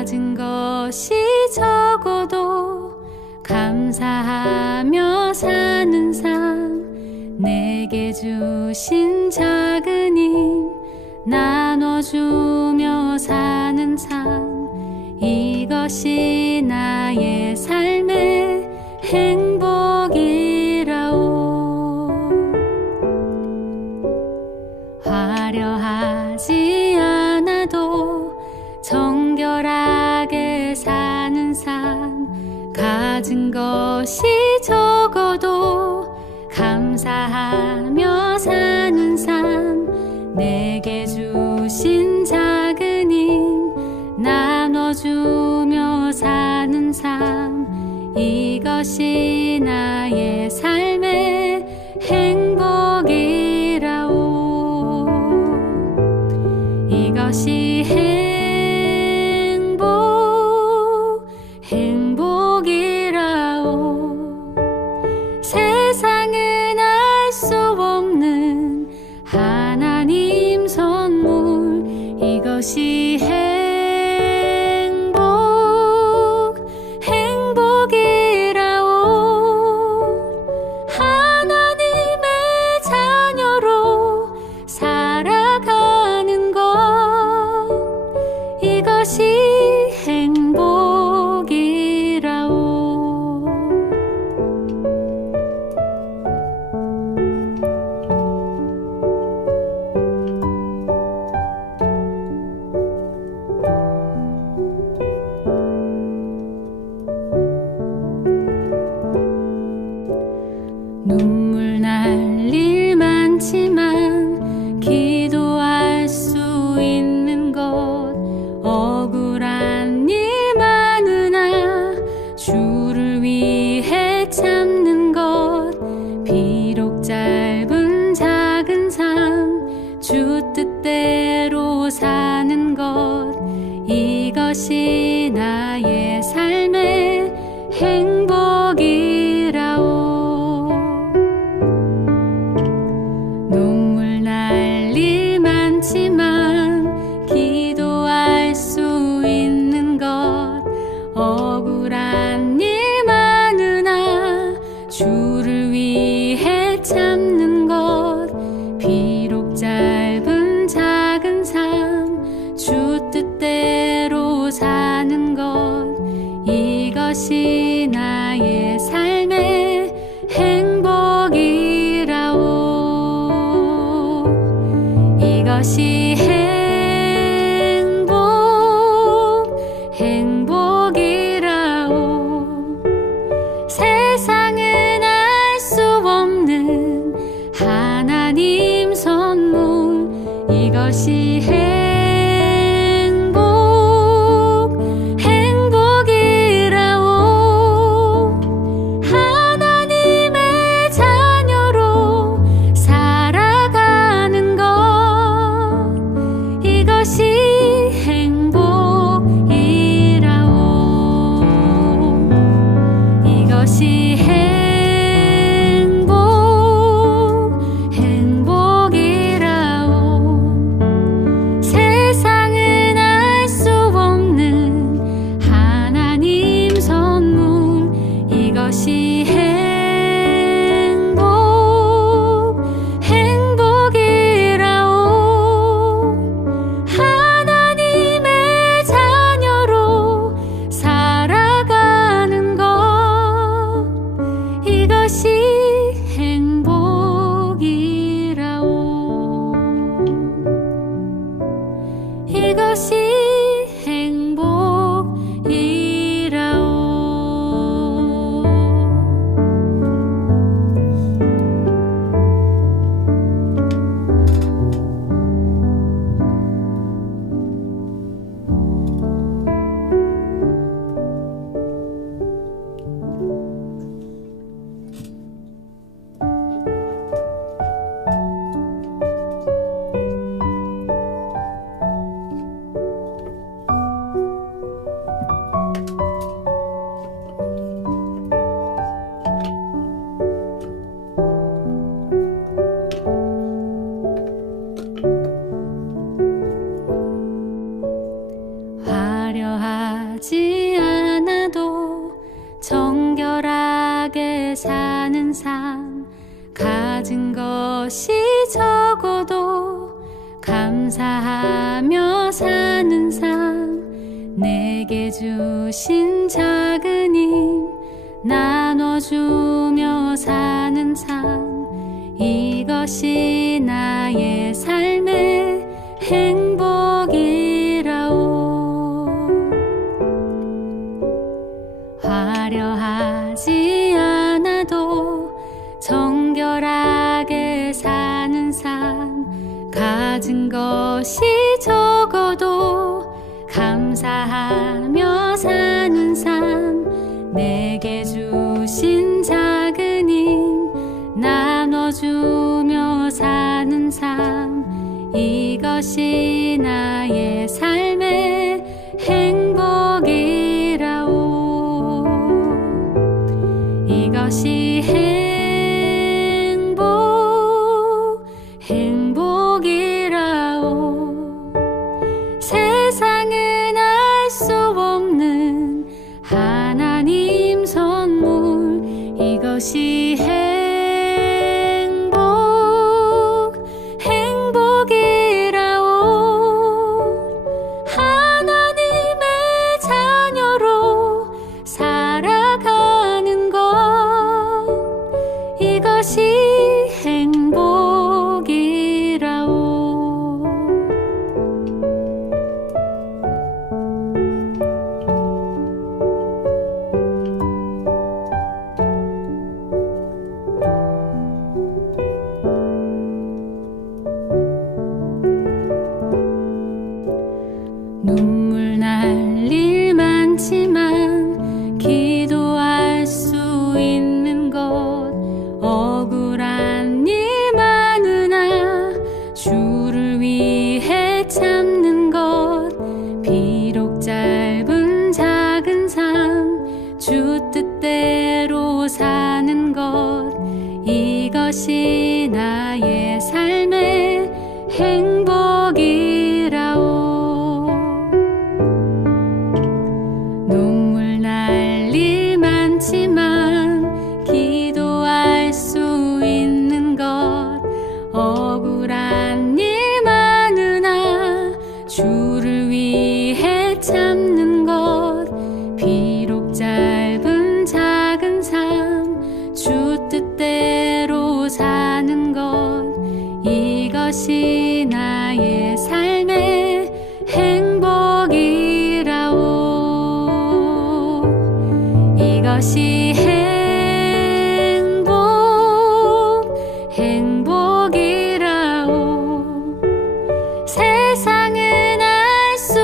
가진 것이 적어도 감사하며 사는 삶, 내게 주신 작은 힘 나눠주며 사는 삶, 이것이 나의 삶의 행복이라오. 화려하지 않아도 정결하게 사는 삶, 가진 것이 적어도 감사하며 사는 삶, 내게 주신 작은 힘 나눠주며 사는 삶, 이것이 나의 삶의 행복이라오. 이것이 행복이라오. 세상은 알 수 없는 하나님 선물, 이것이 행복이라오. 하나님의 자녀로 살아가는 것, 이것이 행복이라오. 눈물 날 일 많지만 기도할 수 있는 것, 억울한 일 많으나 주를 위해 참는 것, 비록 짧은 작은 삶 주 뜻대로 사는 것, 이것이 나의 삶의 행복이라오. 눈물 날 일 많지만 기도할 수 있는 것, 억울한 일 많으나 주를 위해 참는 것, 비록 짧은 작은 삶 주 뜻대로 사는 것, 이것이 나의 삶의 행복이라오. 이것이 행복이라오. 세상은 알 수 없는 하나님 선물, 이것이 행복이라오. 하나님의 자녀로 살아가는 것, 이것이 행복이라오. 이것이 행복이라오. 세상은 알 수 없는 하나님 선물, 이것이 행복이라오. 하나님의 자녀로 살아가는 것, 이것이 행복이라오. 이것이 행복이라오. 화려한 하지 않아도 정결하게 사는 삶, 가진 것이 적어도 감사하며 사는 삶, 내게 주신 작은 힘 나눠주며 사는 삶, 이것이 나의 삶의 행복이라오. 화려하지 않아도 정결하게 사는 삶, 가진 것이 적어도 감사하며 사는 삶, 내게 주신 작은 힘 나눠주며 사는 삶, 이것이 나의 삶의 행복이라오. 이것이 행복이라오. 세상은 알 수 없는 하나님 선물, 이것이 행복이라오. 하나님의 자녀로 살아가는 것, 이것이 행복이라오. 눈물 날 일 많지만 기도할 수 있는 것, 억울한 일 많으나 주를 위해 참는 것, 비록 짧은 작은 삶 주 뜻대로 사는 것, 이것이 나의 삶의 행복이라오. 눈물 날 일 많지만 기도할 수 있는 것, 억울한 일 많으나 주를 위해 참는 것, 비록 짧은 작은 삶 주 뜻대로 사는 것, 이것이 나의 삶의 행복이라오. 이것이 행복이라오. 세상은 알 수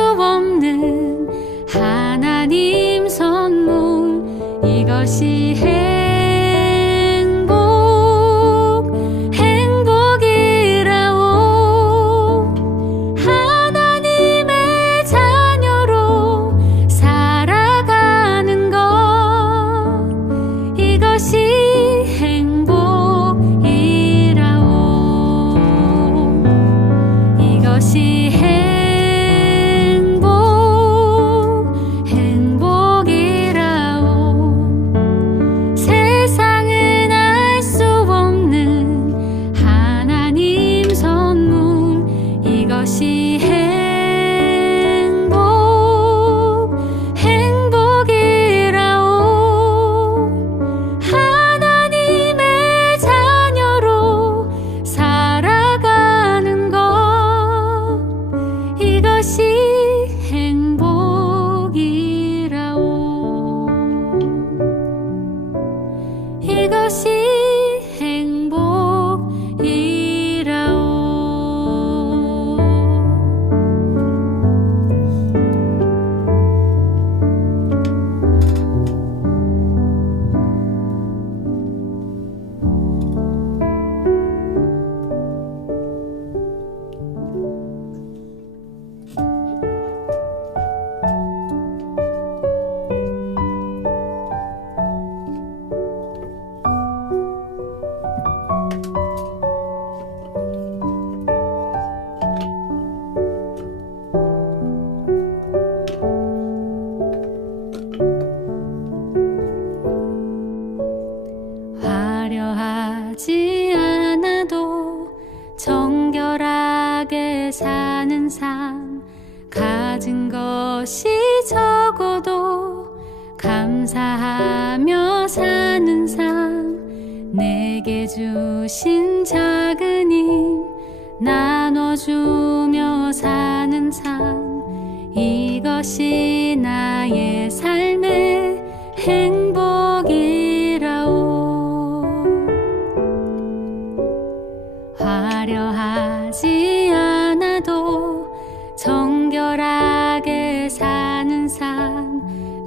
감사하며 사는 삶, 내게 주신 작은 힘 나눠주며 사는 삶, 이것이 나의 삶의 행복이라오. 화려하지 않아도 정결하게 사는 삶,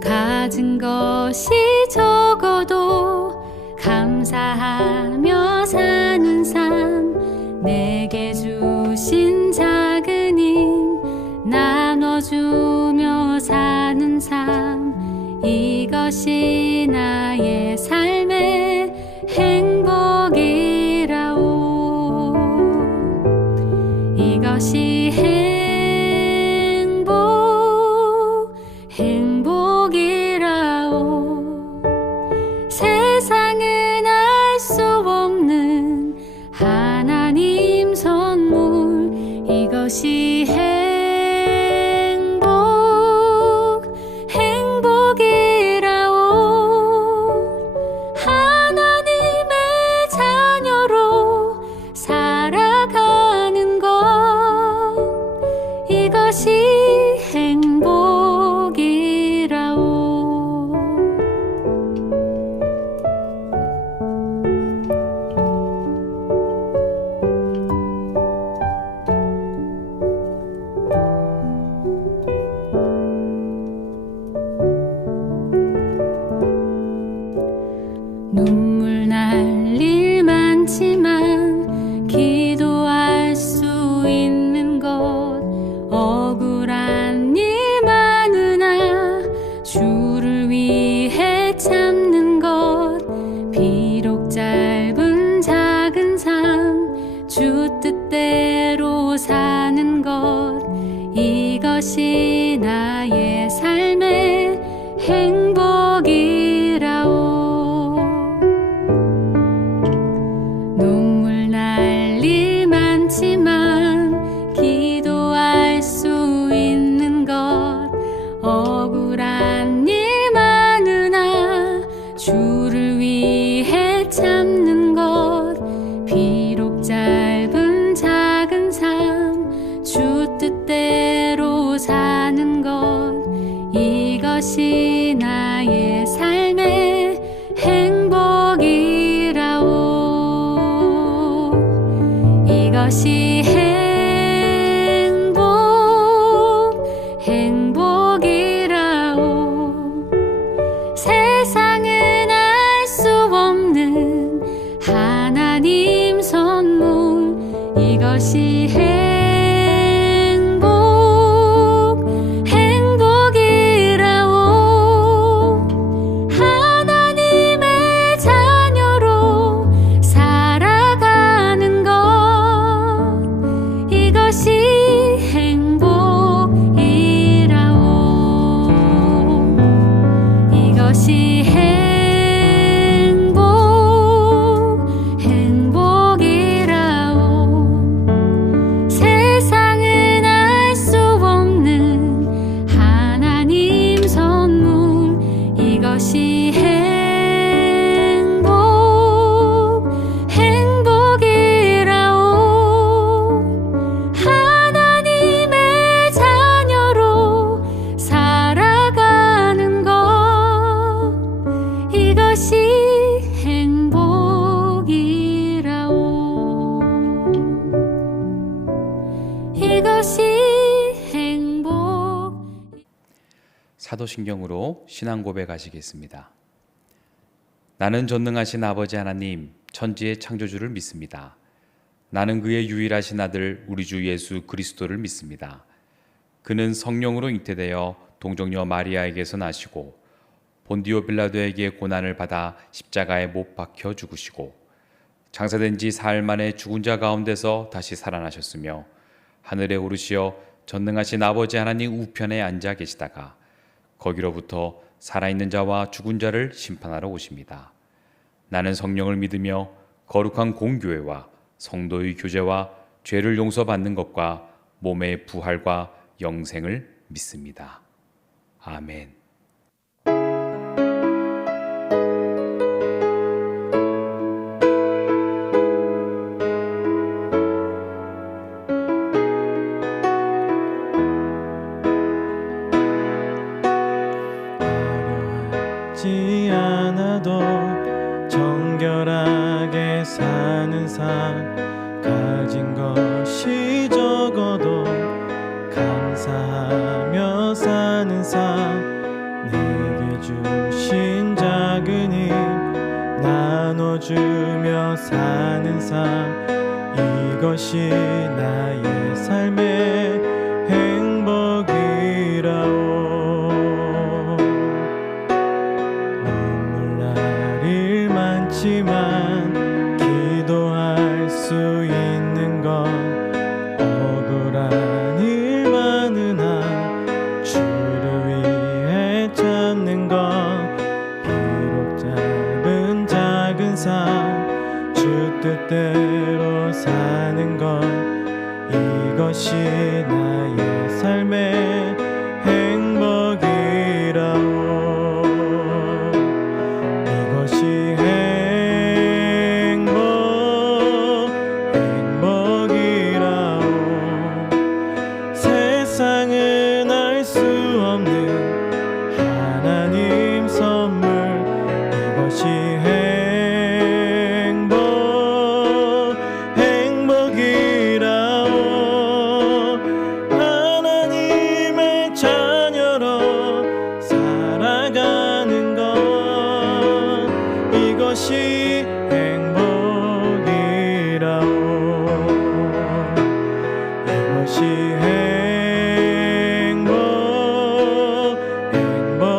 가진 것이 적어도 감사하며 사는 삶, 내게 주신 작은 힘 나눠주며 사는 삶, 이것이 나의 삶의 행복이라오. 이것이 행복이라오. 세상은 알 수 없는 하나님 선물, 이것이 행복이라오. 하나님의 자녀로 살아가는 것, 이것이 행복이라오. 눈물 날 일 많지만 기도할 수 있는 것, 억울한 일 많으나 주를 위해 참는 것, 비록 짧은 작은 삶 주 뜻대로 사는 것, 이것이 나의 삶의 행복이라오. 눈물 날 일 많지만 기도할 수 있는 것, 억울한 일 많으나 주를 위해 참는 것, 비록 짧은 작은 삶 주 뜻대로 사는 것, 이것이 나의 삶의 행복이라오. 이것이 행복이라오. 세상은 알 수 없는 하나님 선물, 이것이 행복이라오. 하나님의 자녀로 살아가는 것, 이것이 행복이라오. 이것이 행복이라오. 세상은 알 수 없는 하나님 선물, 이것이 행복이라오. 하나님의 자녀로 살아가는 것, 이것이 행복이라오. 이것이 행복. 사도신경으로 신앙 고백하시겠습니다. 나는 전능하신 아버지 하나님, 천지의 창조주를 믿습니다. 나는 그의 유일하신 아들 우리 주 예수 그리스도를 믿습니다. 그는 성령으로 잉태되어 동정녀 마리아에게서 나시고 본디오 빌라도에게 고난을 받아 십자가에 못 박혀 죽으시고 장사된 지 사흘 만에 죽은 자 가운데서 다시 살아나셨으며 하늘에 오르시어 전능하신 아버지 하나님 우편에 앉아 계시다가 거기로부터 살아있는 자와 죽은 자를 심판하러 오십니다. 나는 성령을 믿으며 거룩한 공교회와 성도의 교제와 죄를 용서받는 것과 몸의 부활과 영생을 믿습니다. 아멘. 있지 않아도 정결하게 사는 삶, 가진 것이 적어도 감사하며 사는 삶, 내게 주신 작은 힘 나눠주며 사는 삶, 이것이 나의 삶의 행복이라오. 눈물 날 일 많지만 기도할 수 있는 것, 억울한 일 많으나 주를 위해 참는 것, 비록 짧은 작은 삶 주 뜻대로 사는 것, 이것이 나의 삶의 행복이라오. 이것이 행복이라오. 세상은 알 수 없는 하나님 선물, 이것이 행복이라오. 하나님의 자녀로 살아가는 것, 이것이 행복이라오. 이것이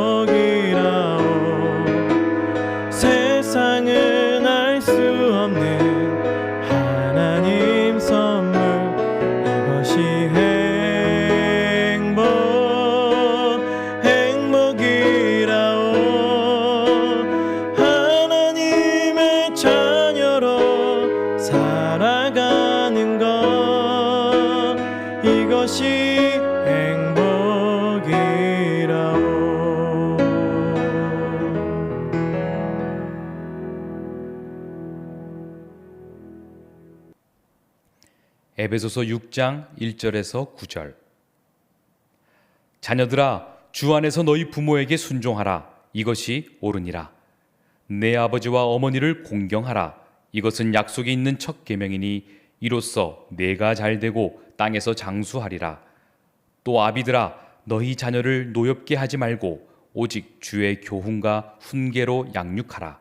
행복이라오. 세상은 알 수 없는 하나님 선물, 이것이 행복이라오. 하나님의 자녀로 살아가는 것, 이것이 행복이라오. 에베소서 6장 1절에서 9절. 자녀들아, 주 안에서 너희 부모에게 순종하라. 이것이 옳으니라. 내 아버지와 어머니를 공경하라. 이것은 약속이 있는 첫 계명이니 이로써 내가 잘되고 땅에서 장수하리라. 또 아비들아, 너희 자녀를 노엽게 하지 말고 오직 주의 교훈과 훈계로 양육하라.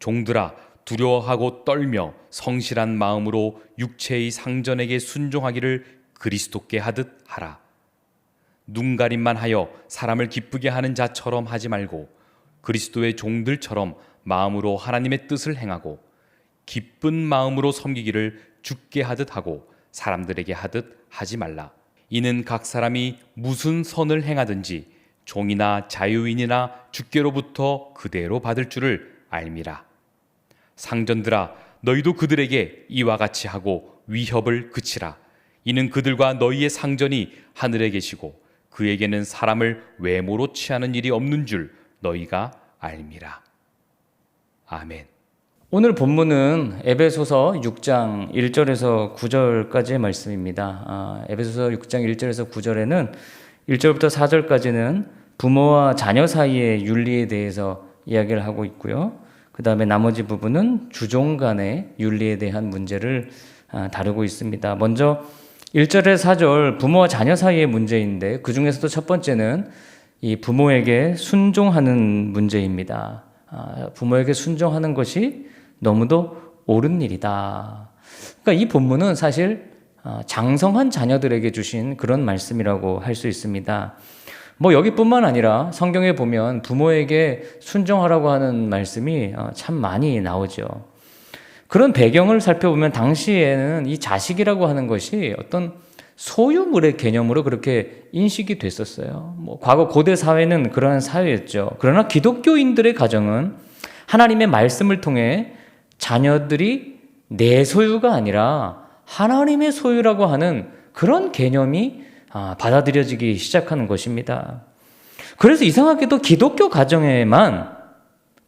종들아, 두려워하고 떨며 성실한 마음으로 육체의 상전에게 순종하기를 그리스도께 하듯 하라. 눈가림만 하여 사람을 기쁘게 하는 자처럼 하지 말고 그리스도의 종들처럼 마음으로 하나님의 뜻을 행하고 기쁜 마음으로 섬기기를 주께 하듯 하고 사람들에게 하듯 하지 말라. 이는 각 사람이 무슨 선을 행하든지 종이나 자유인이나 주께로부터 그대로 받을 줄을 알미라. 상전들아, 너희도 그들에게 이와 같이 하고 위협을 그치라. 이는 그들과 너희의 상전이 하늘에 계시고 그에게는 사람을 외모로 취하는 일이 없는 줄 너희가 알미라. 아멘. 오늘 본문은 에베소서 6장 1절에서 9절까지의 말씀입니다. 에베소서 6장 1절에서 9절에는 1절부터 4절까지는 부모와 자녀 사이의 윤리에 대해서 이야기를 하고 있고요. 그 다음에 나머지 부분은 주종 간의 윤리에 대한 문제를 다루고 있습니다. 먼저 1절에서 4절 부모와 자녀 사이의 문제인데 그 중에서도 첫 번째는 이 부모에게 순종하는 문제입니다. 부모에게 순종하는 것이 너무도 옳은 일이다. 그러니까 이 본문은 사실 장성한 자녀들에게 주신 그런 말씀이라고 할 수 있습니다. 뭐 여기뿐만 아니라 성경에 보면 부모에게 순종하라고 하는 말씀이 참 많이 나오죠. 그런 배경을 살펴보면 당시에는 이 자식이라고 하는 것이 어떤 소유물의 개념으로 그렇게 인식이 됐었어요. 뭐 과거 고대 사회는 그러한 사회였죠. 그러나 기독교인들의 가정은 하나님의 말씀을 통해 자녀들이 내 소유가 아니라 하나님의 소유라고 하는 그런 개념이 받아들여지기 시작하는 것입니다. 그래서 이상하게도 기독교 가정에만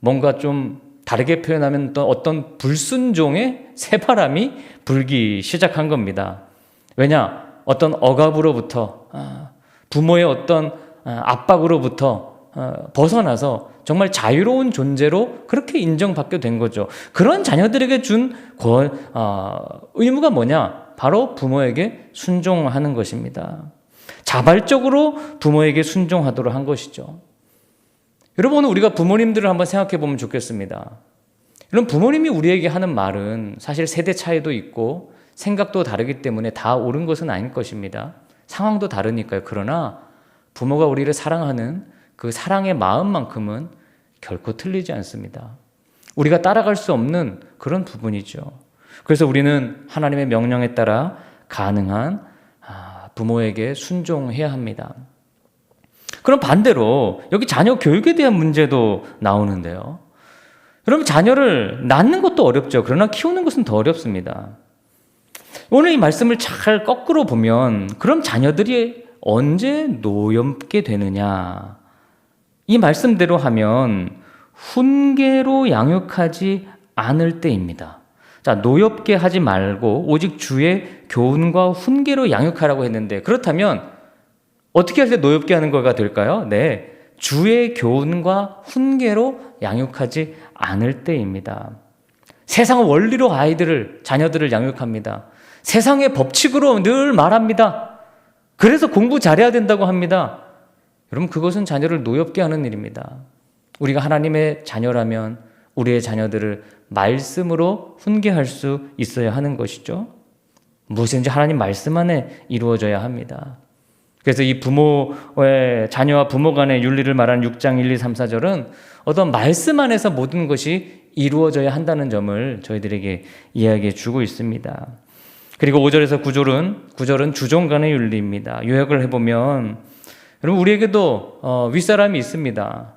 뭔가 좀 다르게 표현하면 또 어떤 불순종의 새바람이 불기 시작한 겁니다. 왜냐? 어떤 억압으로부터 부모의 어떤 압박으로부터 벗어나서 정말 자유로운 존재로 그렇게 인정받게 된 거죠. 그런 자녀들에게 준 의무가 뭐냐? 바로 부모에게 순종하는 것입니다. 자발적으로 부모에게 순종하도록 한 것이죠. 여러분, 오늘 우리가 부모님들을 한번 생각해 보면 좋겠습니다. 여러분, 부모님이 우리에게 하는 말은 사실 세대 차이도 있고 생각도 다르기 때문에 다 옳은 것은 아닐 것입니다. 상황도 다르니까요. 그러나 부모가 우리를 사랑하는 그 사랑의 마음만큼은 결코 틀리지 않습니다. 우리가 따라갈 수 없는 그런 부분이죠. 그래서 우리는 하나님의 명령에 따라 가능한 부모에게 순종해야 합니다. 그럼 반대로 여기 자녀 교육에 대한 문제도 나오는데요. 여러분, 자녀를 낳는 것도 어렵죠. 그러나 키우는 것은 더 어렵습니다. 오늘 이 말씀을 잘 거꾸로 보면 그럼 자녀들이 언제 노엽게 되느냐? 이 말씀대로 하면 훈계로 양육하지 않을 때입니다. 자, 노엽게 하지 말고 오직 주의 교훈과 훈계로 양육하라고 했는데, 그렇다면 어떻게 할 때 노엽게 하는 거가 될까요? 네, 주의 교훈과 훈계로 양육하지 않을 때입니다. 세상 원리로 자녀들을 양육합니다. 세상의 법칙으로 늘 말합니다. 그래서 공부 잘해야 된다고 합니다. 여러분, 그것은 자녀를 노엽게 하는 일입니다. 우리가 하나님의 자녀라면 우리의 자녀들을 말씀으로 훈계할 수 있어야 하는 것이죠. 무엇인지 하나님 말씀 안에 이루어져야 합니다. 그래서 이 자녀와 부모 간의 윤리를 말하는 6장 1, 2, 3, 4절은 어떤 말씀 안에서 모든 것이 이루어져야 한다는 점을 저희들에게 이야기해 주고 있습니다. 그리고 5절에서 9절은 주종 간의 윤리입니다. 요약을 해보면 여러분, 우리에게도 윗사람이 있습니다.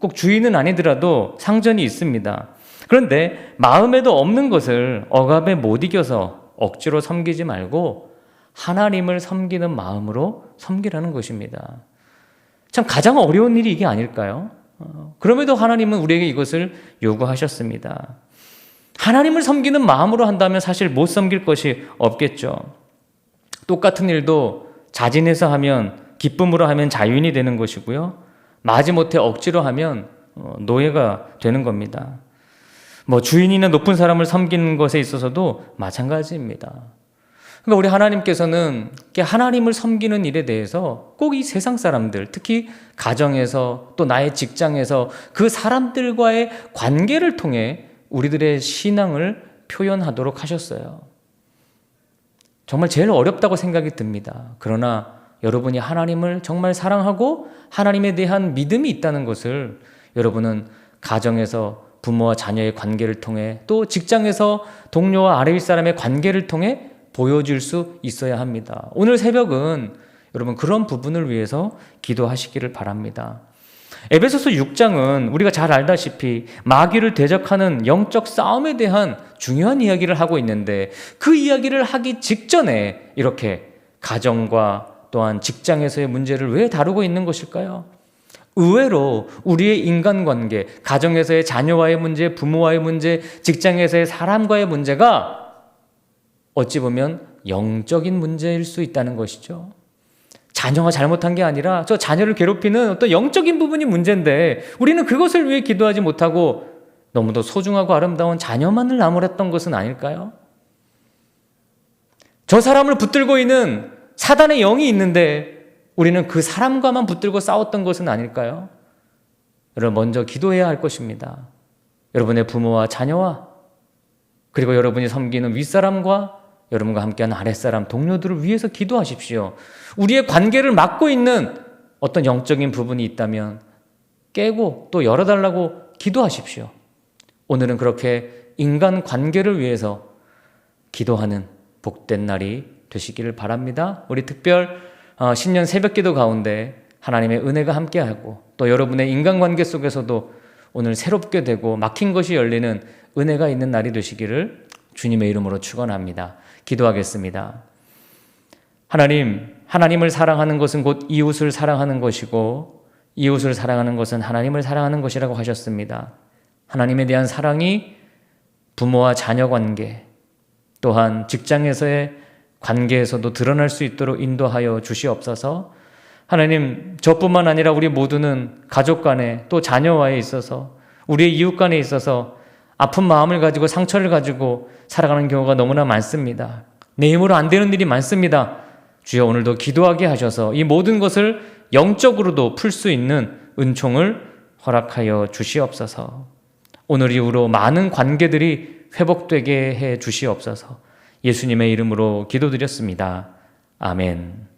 꼭 주인은 아니더라도 상전이 있습니다. 그런데 마음에도 없는 것을 억압에 못 이겨서 억지로 섬기지 말고 하나님을 섬기는 마음으로 섬기라는 것입니다. 참 가장 어려운 일이 이게 아닐까요? 그럼에도 하나님은 우리에게 이것을 요구하셨습니다. 하나님을 섬기는 마음으로 한다면 사실 못 섬길 것이 없겠죠. 똑같은 일도 자진해서 하면, 기쁨으로 하면 자유인이 되는 것이고요. 마지못해 억지로 하면 노예가 되는 겁니다. 주인이나 높은 사람을 섬기는 것에 있어서도 마찬가지입니다. 그러니까 우리 하나님께서는 하나님을 섬기는 일에 대해서 꼭 이 세상 사람들, 특히 가정에서 또 나의 직장에서 그 사람들과의 관계를 통해 우리들의 신앙을 표현하도록 하셨어요. 정말 제일 어렵다고 생각이 듭니다. 그러나 여러분이 하나님을 정말 사랑하고 하나님에 대한 믿음이 있다는 것을 여러분은 가정에서 부모와 자녀의 관계를 통해, 또 직장에서 동료와 아래 윗사람의 관계를 통해 보여줄 수 있어야 합니다. 오늘 새벽은 여러분 그런 부분을 위해서 기도하시기를 바랍니다. 에베소서 6장은 우리가 잘 알다시피 마귀를 대적하는 영적 싸움에 대한 중요한 이야기를 하고 있는데, 그 이야기를 하기 직전에 이렇게 가정과 또한 직장에서의 문제를 왜 다루고 있는 것일까요? 의외로 우리의 인간관계, 가정에서의 자녀와의 문제, 부모와의 문제, 직장에서의 사람과의 문제가 어찌 보면 영적인 문제일 수 있다는 것이죠. 자녀가 잘못한 게 아니라 저 자녀를 괴롭히는 어떤 영적인 부분이 문제인데, 우리는 그것을 위해 기도하지 못하고 너무도 소중하고 아름다운 자녀만을 나무랐던 것은 아닐까요? 저 사람을 붙들고 있는 사단의 영이 있는데 우리는 그 사람과만 붙들고 싸웠던 것은 아닐까요? 여러분, 먼저 기도해야 할 것입니다. 여러분의 부모와 자녀와, 그리고 여러분이 섬기는 윗사람과 여러분과 함께하는 아랫사람, 동료들을 위해서 기도하십시오. 우리의 관계를 막고 있는 어떤 영적인 부분이 있다면 깨고 또 열어달라고 기도하십시오. 오늘은 그렇게 인간 관계를 위해서 기도하는 복된 날이 되시기를 바랍니다. 우리 특별 신년 새벽기도 가운데 하나님의 은혜가 함께하고, 또 여러분의 인간관계 속에서도 오늘 새롭게 되고 막힌 것이 열리는 은혜가 있는 날이 되시기를 주님의 이름으로 축원합니다. 기도하겠습니다. 하나님을 사랑하는 것은 곧 이웃을 사랑하는 것이고, 이웃을 사랑하는 것은 하나님을 사랑하는 것이라고 하셨습니다. 하나님에 대한 사랑이 부모와 자녀 관계, 또한 직장에서의 관계에서도 드러날 수 있도록 인도하여 주시옵소서. 하나님, 저뿐만 아니라 우리 모두는 가족 간에 또 자녀와에 있어서 우리의 이웃 간에 있어서 아픈 마음을 가지고 상처를 가지고 살아가는 경우가 너무나 많습니다. 내 힘으로 안 되는 일이 많습니다. 주여, 오늘도 기도하게 하셔서 이 모든 것을 영적으로도 풀 수 있는 은총을 허락하여 주시옵소서. 오늘 이후로 많은 관계들이 회복되게 해 주시옵소서. 예수님의 이름으로 기도드렸습니다. 아멘.